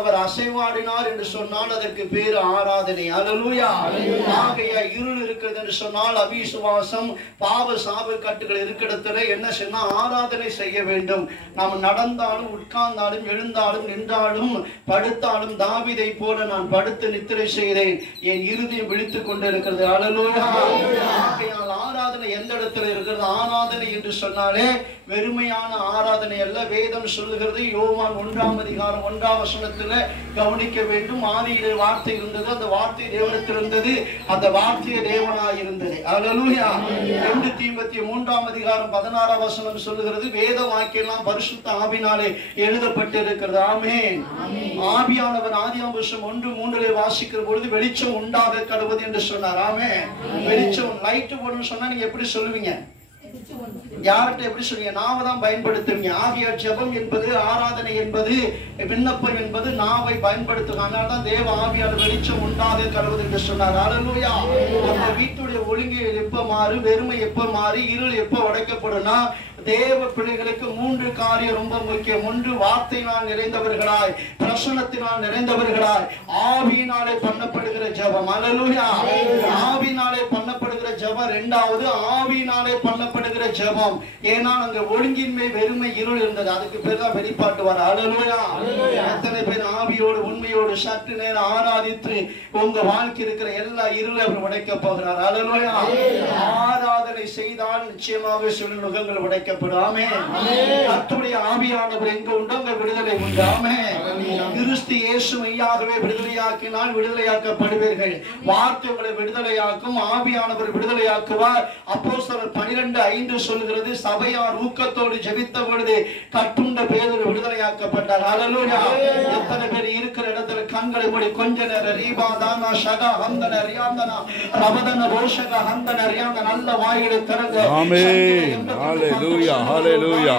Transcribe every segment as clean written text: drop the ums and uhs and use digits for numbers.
அவர் அசைவாடினார் என்று சொன்னால் அதற்கு பேரு ஆராதனை. அல்லேலூயா. ஆகையா இருள் இருக்கிறது என்று சொன்னால் அவிசுவாசம், பாவ சாப கட்டுகள் இருக்கிறதுல என்ன செய்ய ஆராதனை செய்ய வேண்டும். நாம் நடந்தாலும் உட்கார்ந்தாலும் எழுந்தாலும் நின்றாலும் படுத்தாலும் தாவீதை போல நான் படுத்து நித்திரை செய்தேன், என் இருதயம் விழித்துக் கொண்டிருக்கிறது. அல்லேலூயா. ஆகையால் ஆராதனை எந்த இடத்துல இருக்கிறது? ஆராதனை என்று சொன்னாலே வெறுமையான ஆராதனை அல்ல. வேதம் சொல்லுகிறது, யோவான் 1ஆம் அதிகாரம் 1ஆம் வசனத்தில் கவனிக்க வேண்டும். ஆதியிலே வார்த்தை இருந்தது, அந்த வார்த்தை தேவனிடத்தில் இருந்தது, அந்த வார்த்தை தேவனாய் இருந்தது. அல்லேலூயா. 2 தீமோத்தேயு 3ஆம் அதிகாரம் 16ஆம் வசனம் சொல்லுகிறது, வேத வாக்கியெல்லாம் பரிசுத்த ஆவியினாலே எழுதப்பட்டு இருக்கிறது. ஆமென். ஆவியானவர் ஆதியாகமம் 1:3 வாசிக்கிற பொழுது வெளிச்சம் உண்டாக கடவுது என்று சொன்னார். ஆமென். வெளிச்சம் லைட் போடணும்னு சொன்னா நீங்க எப்படி சொல்லுவீங்க? யார்கிட்ட எப்படி சொல்லுங்க? நாவை தான் பயன்படுத்துவீங்க. ஆகியால் ஜெபம் என்பது, ஆராதனை என்பது, விண்ணப்பம் என்பது நாவை பயன்படுத்தும். அதனால்தான் தேவ ஆவியால் வெளிச்சம் உண்டாக கடவுது என்று சொன்னார். அல்லேலூயா. அந்த வீட்டுடைய ஒழுங்கு எப்ப மாறு, வெறுமை எப்ப மாறி, இருள் எப்ப உடைக்கப்படும்னா தேவ பிள்ளைகளுக்கு 3 காரியம் ரொம்ப முக்கியம். 1, வார்த்தையினால் நிறைந்தவர்களாய், பிரசன்னத்தினால் நிறைந்தவர்களாய், ஆவியினாலே பண்ணப்படுகிற ஜெபம். அல்லேலூயா. ஆவியினாலே பண்ணப்படுகிற ஜெபம். 2வது ஆவியினாலே பண்ணப்படுகிற ஜெபம். ஏன்னா அங்க ஒழுங்கின்மை, வெறுமை, இருள் இருந்தது. அதுக்கு பேர் தான் வெளிப்பாட்டு வர. அல்லேலூயா. எத்தனை பேர் ஆவியோடு உண்மையோடு சற்று நேரம் ஆராதித்து உங்க வாழ்க்கை இருக்கிற எல்லா இருளை அவர் உடைக்க போகிறார். அல்லேலூயா. ஆராதனை செய்தால் நிச்சயமாக சில நுகங்கள் உடைக்க. கர்த்தருடைய ஆவியானவர் எங்க உண்டோ அங்க விடுதலை உண்டு. ஆமென். கிறிஸ்து இயேசு மெய்யாகவே விடுதலையாக்கினால் விடுதலையாக்கப்படுவீர்கள். வார்த்தை உங்களை விடுதலையாக்கும், ஆவியானவர் விடுதலையாக்குவார். அப்போஸ்தலர் 12:5 சொல்கிறது, சபையார் ஊக்கத்தோடு ஜெபித்த பொழுது கட்டுண்ட பேதுரு விடுதலையாக்கப்பட்டார். அல்லேலூயா. எத்தனை பேர் இருக்கிற இடத்துல கண்களை மூடி கொஞ்ச நேரம் ரீபாதானா ஷகா ஹந்தன ரியாந்தனா ரபதன ரோஷக ஹந்தன ரியாந்த நல்ல வாயிலை திறங்க. ஆமென். ஹalleluya. Hallelujah.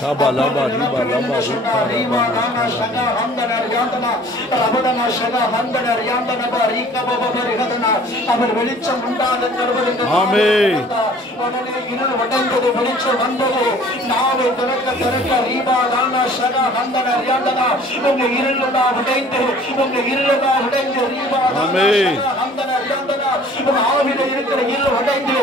Shaba laba riba laba riba dana shaga handana riyandana rabadana shaga handana riyandana barika baba barihadana அவர் வெளிச்சம் உண்டாக தருவது. ஆமென். உடனே இருள் உடைந்தது, வெளிச்சம் வந்தது. நாவை திறக்க ரீபா தானா ஷகா ஹந்தன ரியாந்தனா உங்க இருளெல்லாம் உடைந்து, உங்க இருளெல்லாம் உடைந்து ரீபா தானா ஷகா ஹந்தன ரியாந்தனா உங்க ஆவியில இருக்கிற இருள் உடைந்து,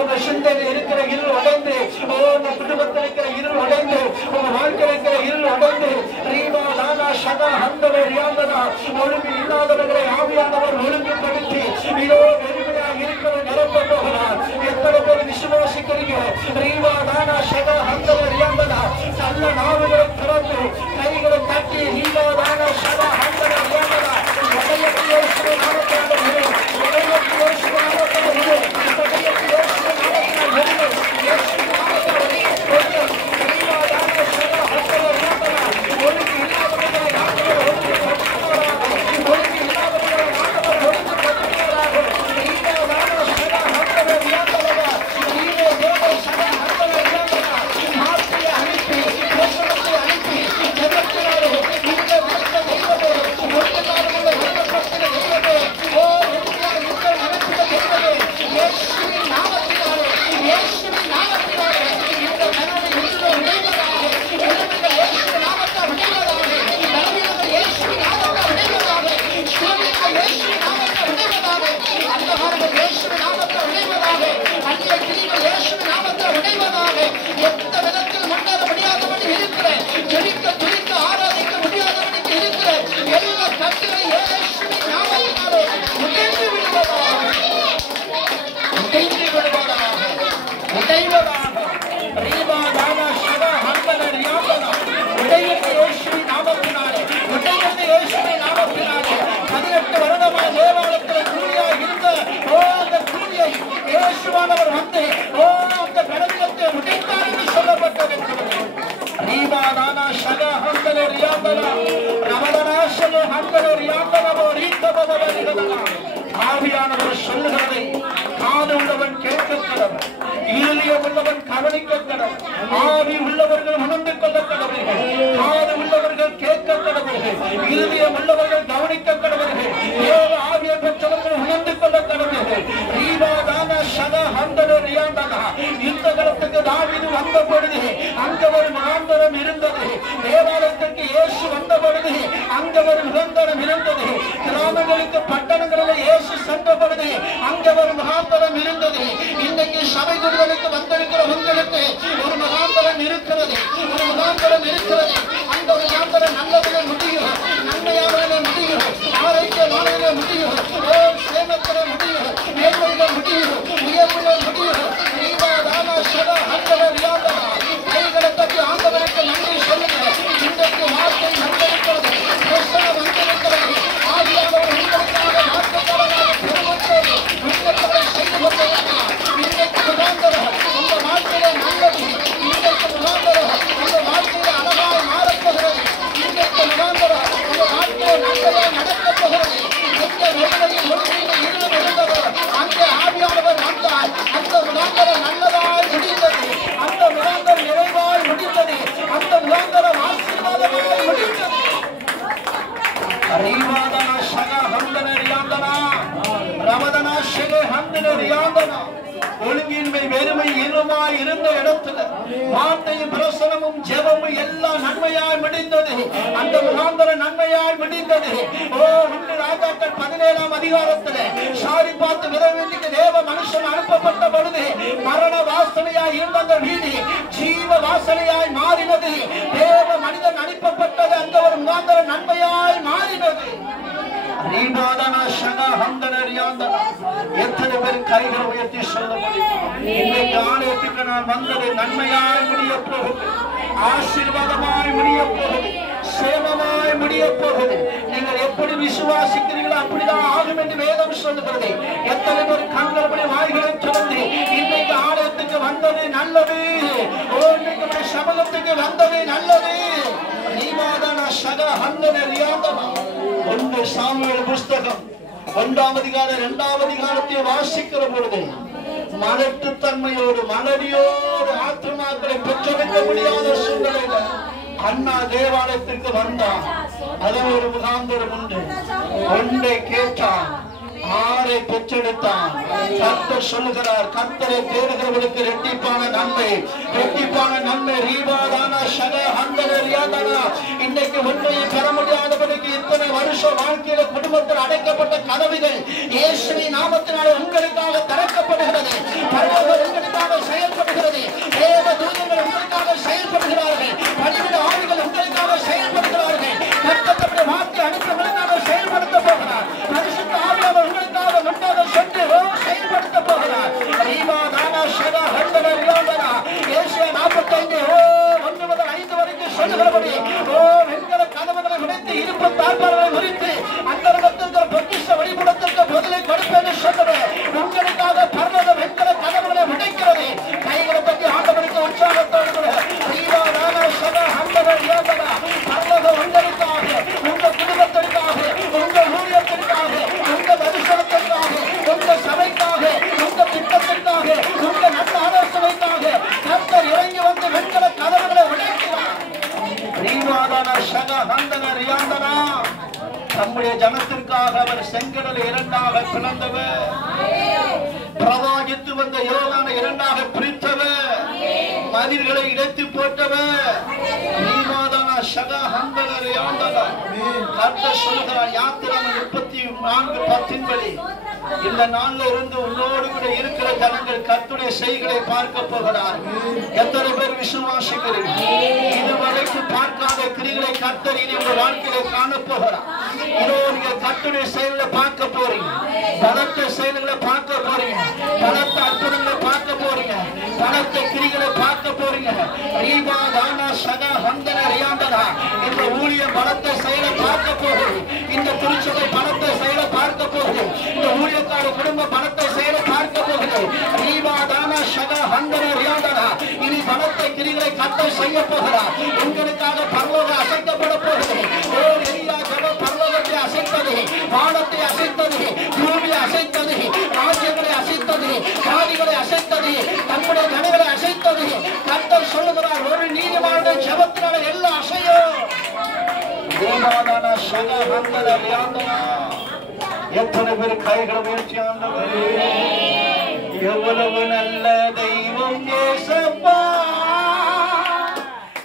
உங்க சிந்தையில் இருக்கிற இருள் உடைந்து, உங்க குடும்பத்தில் இருக்கிற இருள் உடைந்து, உங்க வாழ்க்கையில் இருக்கிற இருள் உடைந்து ரீபா தானா ஷகா ஹந்தன ரியாந்தனா ஒழுங்கு இல்லாதவர்களை ஆவியானவர் ஒழுங்குபடுத்தி இதோ வெறுமையாக இருக்கிற நிரப்ப போகிறார். எத்தனை பேர் விசுவாசிக்கிறீங்க? ரீபா தானா ஷகா ஹந்தன ரியாந்தனா நல்ல நாவுகளை திறந்து கைகளை தட்டி ரீபா தானா ஷகா ஹந்தன ரியாந்தனா ஆவியானவர் சொல்லுகிறதை காது உள்ளவன் கேட்க கடவன், இருதயம் உள்ளவன் கவனிக்க கடவன். ஆவி உள்ளவர்கள் உணர்ந்து கொள்ள கடவர்கள், காது உள்ளவர்கள் கேட்க கடவர்கள், இருதயம் உள்ளவர்கள் கவனிக்க கடவர்கள், ஆவியை பெற்றவர்கள் உணர்ந்து கொள்ள கடவர்கள். ரீபா தான யுத்தகலத்துக்கு தாவீது வந்த பொழுது அங்க ஒரு முகாந்தரம் இருந்தது. தேவாலயத்திற்கு இயேசு வந்த பொழுது அங்க ஒரு முகாந்தரம் இருந்தது. கிராமங்களுக்கு பட்டணங்களில் இயேசு சென்ற பொழுது அங்க ஒரு முகாந்தரம் இருந்தது. இன்னைக்கு சபை குருவனுக்கு வந்திருக்கிற உங்களுக்கு ஒரு முகாந்தரம் இருக்கிறது. ஒரு முகாந்தரம் இருக்கிறது. அந்த முகாந்தரம் நல்லதிலே முடியும், நன்மையானதிலே முடியும், ஆரோக்கியமானதிலே முடியும், சேமத்திலே முடியும், மேன்மையிலே முடியும், உயர்விலே முடியும். கைகளை தட்டி ஆண்டவருக்கு நன்றி சொல்லுங்க. இன்றைக்கு வார்த்தை வந்திருக்கிறது, வந்திருக்கிறது. ஆவியானவர் உங்களுக்காக வார்த்தைக்காரராக பெருமக்கள் உங்களை செய்து கொண்டிருக்கிறார். இன்றைக்கு முகாந்தரம் உங்க வாழ்க்கையில நல்லது. இன்றைக்கு முகாந்தரம் உங்க வாழ்க்கையில அழகாக மாறப்போகிறது. இன்றைக்கு முகாந்தரம் உங்க வாழ்க்கையில நல்லதாக நடக்கப் போகிறது. எந்த வேலையில் ஒழுங்கையில் இருளும் இருந்ததோ அங்கே ஆவியானவர் வந்தார். அந்த முகாந்தரம் நல்லதாய் முடிந்தது. அந்த முகாந்தரம் நிறைவாய் முடிந்தது. அந்த முகாந்தரம் ஆசீர்வாதமாய் முடிந்தது. ஒழுங்கின்மை வெறுமை இருமாய் இருந்த இடத்துல வார்த்தையும் பிரசனமும் ஜெபமும் எல்லாம் நன்மையாய் முடிந்தது. அந்த முகாந்தரம் நன்மையாய் முடிந்தது. ஒன்று ராஜாக்கள் 17ஆம் அதிகாரத்தில் சாரி பார்த்து விரைவில் தேவ மனுஷன் அனுப்பப்பட்ட பொழுது மரண வாசனையாய் இருந்த அந்த வீடு ஜீவ வாசனையாய் மாறினது. தேவ மனிதன் அனுப்பப்பட்டது. அந்த ஒரு முகாந்தரம் நன்மையாய் மாறினது. எத்தனை பேர் கைகளை உயர்த்தி சொல்ல முடியும்? இன்னைக்கு ஆலயத்துக்கு நான் வந்தது நன்மையாய் முடிய போகுது, ஆசீர்வாதமாய் முடிய போகுது, சேமமாய் முடிய போகுது. நீங்கள் எப்படி விசுவாசிக்கிறீங்களோ அப்படிதான் ஆகும் என்று வேதம் சொல்லுகிறது. எத்தனை பேர் கண்களுடைய வாய்களை திறந்து இன்னைக்கு ஆலயத்துக்கு வந்தது நல்லது, இன்னைக்கு சமூகத்துக்கு வந்தது நல்லது. ஒன்று சாமுவேல் புஸ்தகம் 1ஆம் அதிகாரம் 2ஆம் அதிகாரத்தை வாசிக்கிற பொழுது மலட்டு தன்மையோடு மலடியோடு ஆத்மாக்களை பெற்றெடுக்க முடியாத சூழ்நிலையில அண்ணா தேவாலயத்திற்கு வந்தான். அது ஒரு முகாந்தரம் உண்டு. ஒன்றை கேட்டான், 6 பெற்றெடுத்தான். கர்த்தர் சொல்லுகிறார், கர்த்தரை தேடுகிறவர்களுக்கு ரெட்டிப்பான நன்மை, ரெட்டிப்பான நன்மை. ரீபாதானா சக ஹந்தரியாதானா. இன்னைக்கு உண்மையை பெற முடியாதவர்களுக்கு இத்தனை வருஷ வாழ்க்கையில குடும்பத்தில் அடைக்கப்பட்ட கதவுகள் இயேசுவின் நாமத்தினாலே உங்களுக்காக திறக்கப்படுகிறது. பரலோகம் உங்களுக்காக செயல்படுகிறது. தேவ தூதர்கள் உங்களுக்காக செயல்படுகிறார்கள். பரிசுத்த ஆவிகள் உங்களுக்காக செயல்படுகிறார்கள். கர்த்தர் தம்முடைய வார்த்தை அனுப்புவதற்காக செயல்படுத்த போகிறார். பரிசுத்த ஆவியானவர் உங்களுக்காக முன்னாக சென்று செயல்படுத்த போகிறார். ரீபாதானா சக ஹந்தரியாதானா. ஏசாயா 45 1 முதல் 5 வரைக்கும் சொல்லுகிறபடி வெண்கல கதவுகளை உடைத்து இருப்பு தாழ்பார்களை முறித்து அந்தரங்கத்திற்கு பொக்கிஷ வழிபடத்திற்கு பதிலை கொடுப்பேன் சொன்னது உங்களுக்காக பரலோக வெண்கல கதவுகளை உடைக்கிறது. கைகளை பற்றி ஆண்டவருக்கு உற்சாகத்தோடு ரீபாதானா சக ஹந்தரியாதானா. பரலோகம் உங்களுக்காக, உங்க குடும்பத்திற்காக, உங்க ஊழியத்திற்காக, உங்க தரிசனத்திற்காக, உங்க சபைக்காக, உங்க திட்டத்திற்காக, உங்க நல்ல ஆலோசனைக்காக கர்த்தர் இறங்கி வந்து வெண்கல கதவுகளை உடைக்கிறார். நம்முடைய ஜனத்திற்காக அவர் செங்கடலை 2ஆக பிளந்தவர், பிரவாகித்து வந்த யோர்தானை 2ஆக பிரித்தவர், மதில்களை இடைத்து போட்டவர். கர்த்தர் சொல்லுகிறார் யாத்திராகமம் 34:10 இந்த நாள்ல இருந்து உன்னோடு கூட இருக்கிற ஜனங்கள் கர்த்தருடைய செய்களை பார்க்க போகிறார். எத்தனை பேர் விசுவாசிக்கிறீர்கள்? இதுவரைக்கும் பார்க்காத கிரிகளை கர்த்தர் இனி உங்க வாழ்க்கையில காண போகிறார். இதோ நீங்க கர்த்தருடைய செயலை பார்க்க போறீங்க, பலத்த செயல்களை பார்க்க போறீங்க, பலத்த அற்புதங்களை பார்க்க போறீங்க, பலத்த கிரிகளை பார்க்க போறீங்க. இந்த ஊழிய பலத்த செயலை பார்க்க போகுது. இந்த திருச்சபை பலத்த செயலை பார்க்க போகுது. இந்த ஊழியக்கார குடும்ப பலத்த செயலை பார்க்க போகுது. இனி பலத்த கிரிகளை கர்த்தர் செய்ய போகிறார். உங்களுக்காக பரலோகம் அசைக்கப்பட போகுது. பரலோகத்தை அசைத்தது, வானத்தை அசைத்தது, பூமியை அசைத்தது, ராஜ்யங்களை அசைத்தது, ஜாதிகளை அசைத்தது, தம்முடைய ஜனங்களை அசைத்தது. கர்த்தர் சொல்லுகிறார், ஒரு நீதிமானுடைய ஜெபத்தினால எல்லாம் அசையும். எத்தனை பேர் கைகளை முயற்சி ஆண்டவரே, எவ்வளவு நல்ல தெய்வம் ஏசப்பா,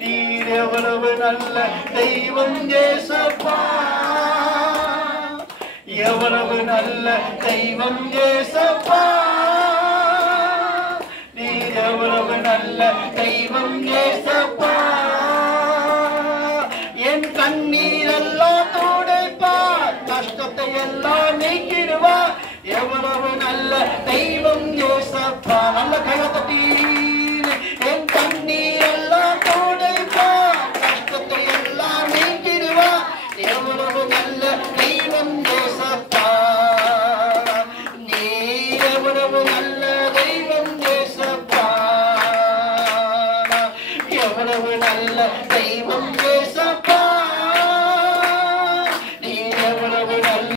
நீர் எவ்வளவு நல்ல தெய்வம் ஏசப்பா, எவ்வளவு நல்ல தெய்வம் ஏசப்பா, நீர் எவ்வளவு நல்ல தெய்வம் ஏசப்பா. என் கண்ணீரெல்லாம் துடைப்பார், கஷ்டத்தை எல்லாம் நீக்கிடுவார், எவ்வளவு நல்ல தெய்வம் ஏசப்பா. நல்ல